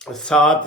7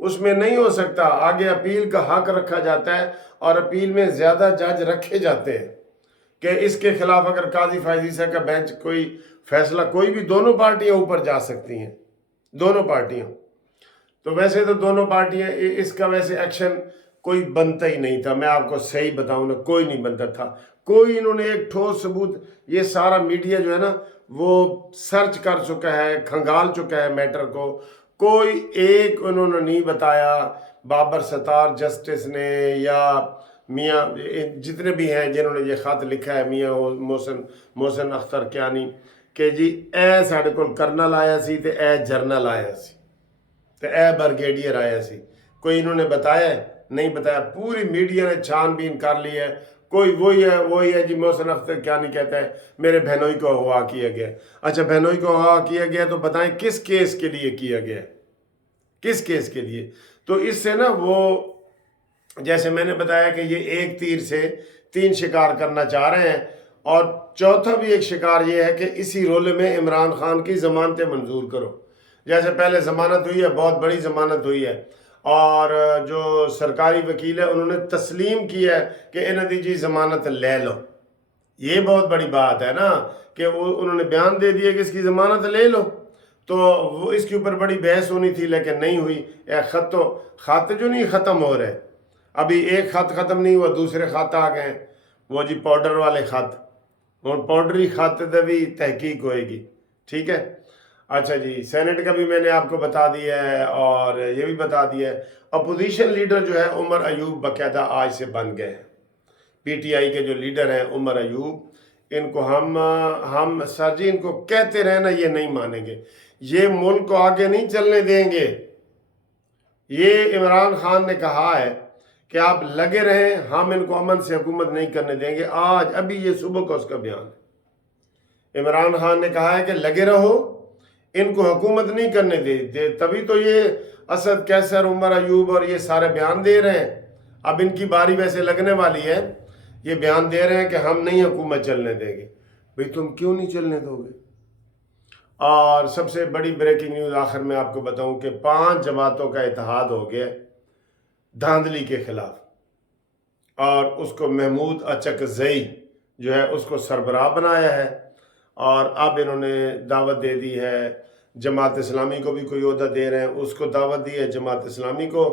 اس میں نہیں ہو سکتا. آگے اپیل کا حق رکھا جاتا ہے اور اپیل میں زیادہ جج رکھے جاتے ہیں کہ اس کے خلاف اگر قاضی فائزیسا کا بینچ کوئی فیصلہ، کوئی بھی، دونوں پارٹیاں اوپر جا سکتی ہیں، دونوں پارٹیاں. تو ویسے تو دونوں پارٹیاں، اس کا ویسے ایکشن کوئی بنتا ہی نہیں تھا. میں آپ کو صحیح بتاؤں نا، کوئی نہیں بنتا تھا. کوئی انہوں نے ایک ٹھوس ثبوت، یہ سارا میڈیا جو ہے نا وہ سرچ کر چکا ہے، کھنگال چکا ہے میٹر کو. کوئی ایک انہوں نے نہیں بتایا، بابر ستار جسٹس نے یا میاں جتنے بھی ہیں جنہوں نے یہ خط لکھا ہے، میاں محسن اختر کیانی، کہ جی اے ساڑھے کول کرنل آیا سی تے اے جرنل آیا سی تے اے برگیڈیئر آیا سی. کوئی انہوں نے بتایا ہے؟ نہیں بتایا. پوری میڈیا نے چھان بین کر لی ہے. کوئی وہی ہے جی محسن اختر کیانی کہتا ہے میرے بہنوئی کو اغوا کیا گیا. اچھا بہنوئی کو اغوا کیا گیا تو بتائیں کس کیس کے لیے کیا گیا، کس کیس کے لیے؟ تو اس سے نا وہ، جیسے میں نے بتایا کہ یہ ایک تیر سے 3 شکار کرنا چاہ رہے ہیں. اور چوتھا بھی ایک شکار یہ ہے کہ اسی رولے میں عمران خان کی ضمانتیں منظور کرو. جیسے پہلے ضمانت ہوئی ہے، بہت بڑی ضمانت ہوئی ہے، اور جو سرکاری وکیل ہے انہوں نے تسلیم کیا ہے کہ انہوں نے جی ضمانت لے لو. یہ بہت بڑی بات ہے نا کہ انہوں نے بیان دے دیا کہ اس کی ضمانت لے لو. تو وہ اس کے اوپر بڑی بحث ہونی تھی لیکن نہیں ہوئی. خط جو نہیں ختم ہو رہے، ابھی ایک خط ختم نہیں ہوا، دوسرے خط آ گئے، وہ جی پاؤڈر والے خط. اور پاؤڈری خط دے بھی تحقیق ہوئے گی. ٹھیک ہے. اچھا جی، سینٹ کا بھی میں نے آپ کو بتا دیا ہے اور یہ بھی بتا دیا ہے. اپوزیشن لیڈر جو ہے عمر ایوب باقاعدہ آج سے بن گئے ہیں. پی ٹی آئی کے جو لیڈر ہیں عمر ایوب، ان کو ہم سر جی ان کو کہتے رہے نا، یہ نہیں مانیں گے. یہ ملک کو آگے نہیں چلنے دیں گے. یہ عمران خان نے کہا ہے کہ آپ لگے رہیں، ہم ان کو امن سے حکومت نہیں کرنے دیں گے. آج ابھی یہ صبح کا اس کا بیان ہے. عمران خان نے کہا ہے کہ لگے رہو، ان کو حکومت نہیں کرنے دے. تبھی تو یہ اسد کیسر، عمر ایوب اور یہ سارے بیان دے رہے ہیں. اب ان کی باری ویسے لگنے والی ہے. یہ بیان دے رہے ہیں کہ ہم نہیں حکومت چلنے دیں گے. بھئی تم کیوں نہیں چلنے دو گے؟ اور سب سے بڑی بریکنگ نیوز آخر میں آپ کو بتاؤں کہ 5 جماعتوں کا اتحاد ہو گیا دھاندلی کے خلاف، اور اس کو محمود اچکزئی جو ہے اس کو سربراہ بنایا ہے. اور اب انہوں نے دعوت دے دی ہے، جماعت اسلامی کو بھی کوئی عہدہ دے رہے ہیں، اس کو دعوت دی ہے، جماعت اسلامی کو،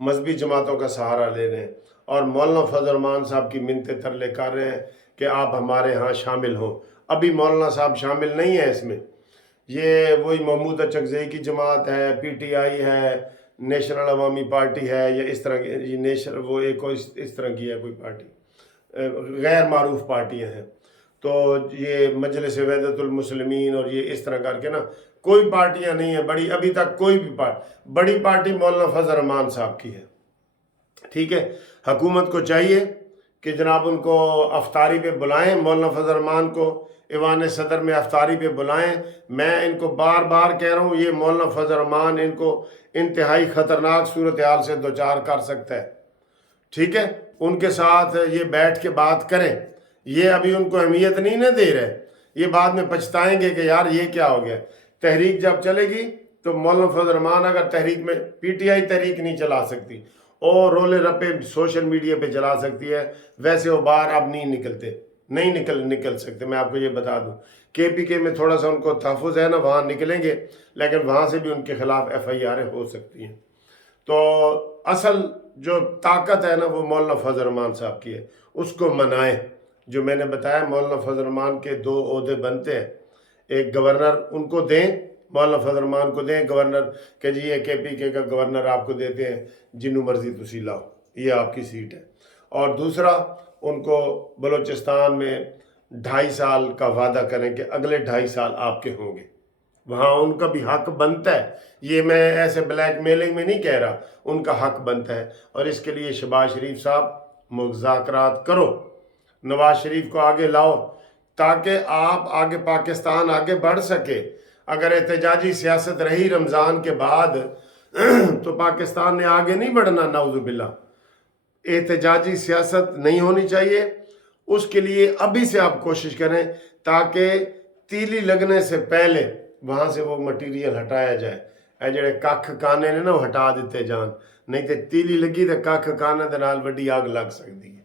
مذہبی جماعتوں کا سہارا لے رہے ہیں. اور مولانا فضل الرحمان صاحب کی منتیں ترلے کر رہے ہیں کہ آپ ہمارے ہاں شامل ہوں. ابھی مولانا صاحب شامل نہیں ہیں اس میں. یہ وہی محمود اچکزئی کی جماعت ہے، پی ٹی آئی ہے، نیشنل عوامی پارٹی ہے، یا اس طرح کی وہ ایک اس طرح کی ہے کوئی پارٹی، غیر معروف پارٹیاں ہیں. تو یہ مجلس وحدت المسلمین اور یہ اس طرح کر کے نا کوئی پارٹیاں نہیں ہیں بڑی. ابھی تک کوئی بھی بڑی پارٹی مولانا فضل الرحمان صاحب کی ہے. ٹھیک ہے. حکومت کو چاہیے کہ جناب ان کو افطاری پہ بلائیں، مولانا فضل الرحمان کو ایوان صدر میں افطاری پہ بلائیں. میں ان کو بار بار کہہ رہا ہوں، یہ مولانا فضل الرحمان ان کو انتہائی خطرناک صورتحال سے دوچار کر سکتا ہے. ٹھیک ہے. ان کے ساتھ یہ بیٹھ کے بات کریں. یہ ابھی ان کو اہمیت نہیں نہ دے رہے. یہ بعد میں پچھتائیں گے کہ یار یہ کیا ہو گیا. تحریک جب چلے گی تو مولانا فضل الرحمان اگر تحریک میں، پی ٹی آئی تحریک نہیں چلا سکتی اور رولے رپے سوشل میڈیا پہ چلا سکتی ہے، ویسے وہ باہر اب نہیں نکل سکتے. میں آپ کو یہ بتا دوں کے پی کے میں تھوڑا سا ان کو تحفظ ہے نا، وہاں نکلیں گے لیکن وہاں سے بھی ان کے خلاف ایف آئی آریں ہو سکتی ہیں. تو اصل جو طاقت ہے نا وہ مولانا فضل الرحمان صاحب کی ہے. اس کو منائیں. جو میں نے بتایا مولانا فضل الرحمان کے 2 عہدے بنتے ہیں. ایک گورنر ان کو دیں، مولانا فضل الرحمان کو دیں گورنر، کہ جی یہ کے پی کے کا گورنر آپ کو دیتے ہیں، جنوں مرضی تسی لاؤ، یہ آپ کی سیٹ ہے. اور دوسرا ان کو بلوچستان میں 2.5 سال کا وعدہ کریں کہ اگلے 2.5 سال آپ کے ہوں گے. وہاں ان کا بھی حق بنتا ہے. یہ میں ایسے بلیک میلنگ میں نہیں کہہ رہا، ان کا حق بنتا ہے. اور اس کے لیے شہباز شریف صاحب مذاکرات کرو، نواز شریف کو آگے لاؤ تاکہ آپ آگے پاکستان آگے بڑھ سکے. اگر احتجاجی سیاست رہی رمضان کے بعد تو پاکستان نے آگے نہیں بڑھنا. نعوذ باللہ، احتجاجی سیاست نہیں ہونی چاہیے. اس کے لیے ابھی سے آپ کوشش کریں تاکہ تیلی لگنے سے پہلے وہاں سے وہ مٹیریل ہٹایا جائے. ਇਹ ਜਿਹੜੇ ਕੱਖ ਕਾਨੇ ਨੇ ਨਾ ਉਹ ਹਟਾ ਦਿੱਤੇ ਜਾਣ, ਨਹੀਂ ਤੇ ਤੀਲੀ ਲੱਗੀ ਤੇ ਕੱਖ ਕਾਨਾਂ ਦੇ ਨਾਲ ਵੱਡੀ ਅੱਗ ਲੱਗ ਸਕਦੀ ਹੈ।